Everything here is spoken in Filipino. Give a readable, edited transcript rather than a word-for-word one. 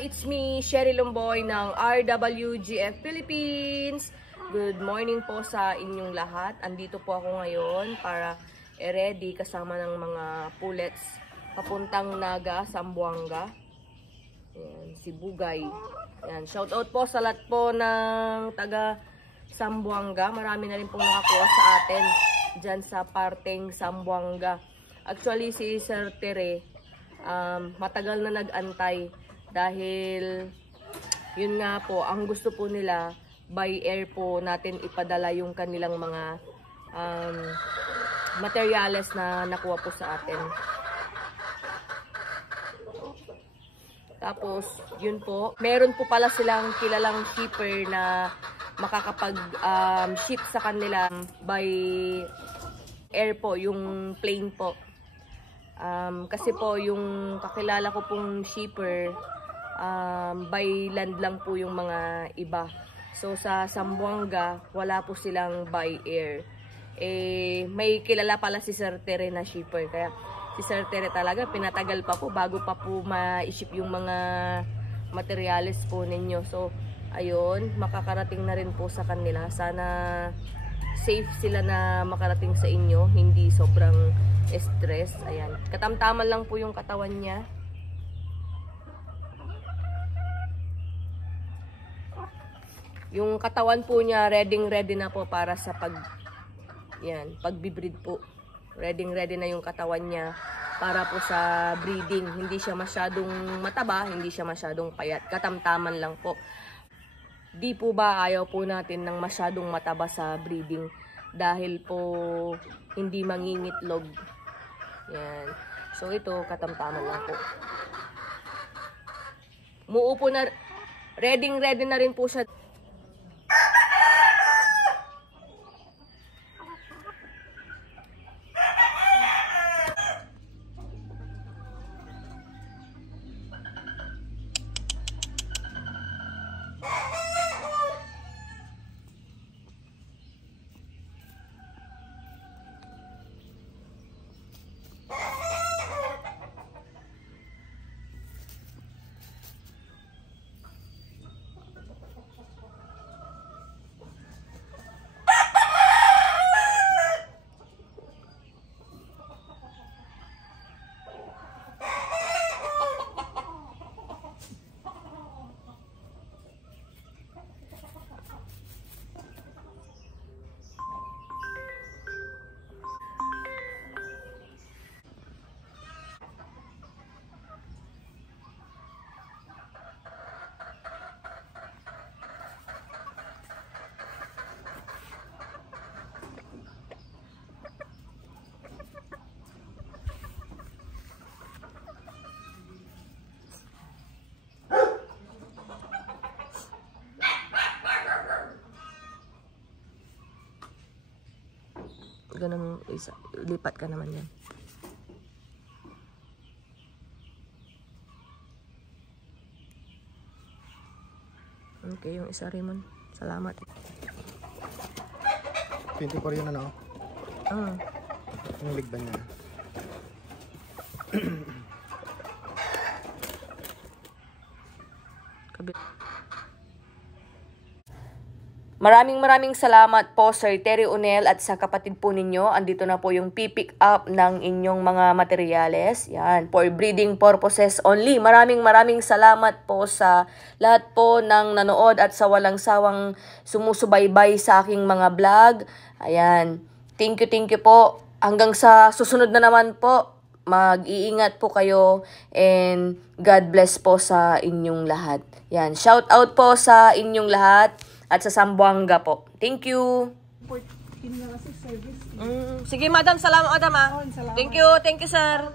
Hi, it's me, Sherry Lomboy ng RWGF Philippines. Good morning po sa inyong lahat. Andito po ako ngayon para i-ready kasama ng mga pullets papuntang Naga, Zamboanga. Ayan, si Bugay. Ayan, shout out po sa lahat po ng taga Zamboanga. Marami na rin pong nakakuha sa atin dyan sa parteng Zamboanga. Actually, si Sir Tere, matagal na nag-antay dahil yun nga po, ang gusto po nila by air po natin ipadala yung kanilang mga materyales na nakuha po sa atin. Tapos yun po, meron po pala silang kilalang shipper na makakapag ship sa kanila by air po, yung plane po. Kasi po yung kakilala ko pong shipper, by land lang po yung mga iba. So sa Zamboanga, wala po silang by air. May kilala pala si Sir Tere na shipper. Kaya si Sir Tere talaga, pinatagal pa po bago pa po ma-ship yung mga materyales po ninyo. So ayun, makakarating na rin po sa kanila. Sana safe sila na makarating sa inyo, hindi sobrang stress. Ayan, katamtaman lang po yung katawan niya. Yung katawan po niya ready na po para sa pag-breed po. Ready na yung katawan niya para po sa breeding. Hindi siya masyadong mataba, hindi siya masyadong payat. Katamtaman lang po. Di po ba ayaw po natin ng masyadong mataba sa breeding dahil po hindi mangingitlog. Yan. So ito, katamtaman lang po. Muupo na, ready na rin po siya. Ganun, lipat ka naman yan. Okay, yung isa Raymond. Salamat. 24 yun ano? Yung ligban niya. Maraming salamat po Sir Terry Unel at sa kapatid po ninyo. Andito na po yung pick up ng inyong mga materyales. Yan, for breeding purposes only. Maraming salamat po sa lahat po ng nanood at sa walang sawang sumusubaybay sa aking mga vlog. Ayan, thank you po. Hanggang sa susunod na naman po. Mag-iingat po kayo and God bless po sa inyong lahat. Yan, shout out po sa inyong lahat. At sa Zamboanga po. Thank you. Sige, madam. Salamat, madam. Thank you, sir.